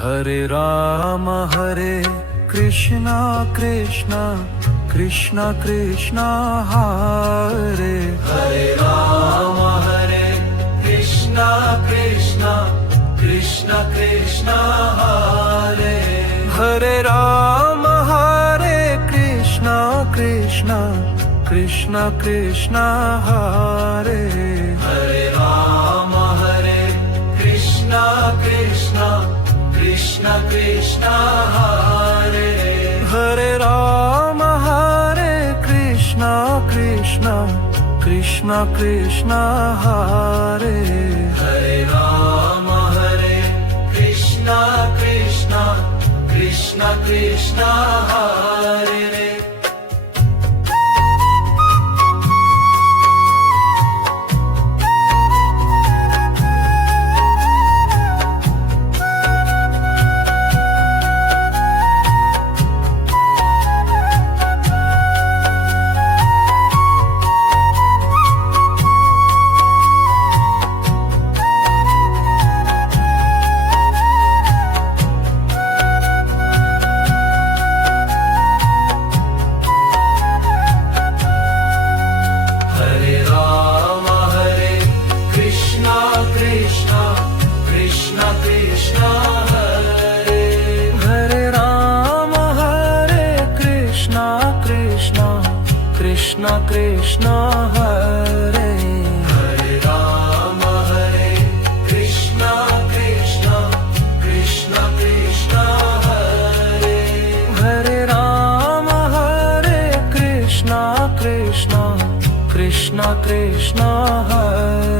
Hare Krishna Krishna Krishna Krishna Hare Hare Rama Krishna Krishna Krishna Krishna Hare Hare Rama Krishna Krishna Krishna Krishna Hare Hare Rama Krishna Krishna Krishna Krishna Hare Hare Rama Krishna Krishna Krishna Krishna Hare Hare Rama Krishna Krishna Krishna Krishna Hare Krishna Krishna Hare Hare Rama Krishna Krishna Krishna Krishna Hare Hare Rama Krishna Krishna Krishna Krishna Hare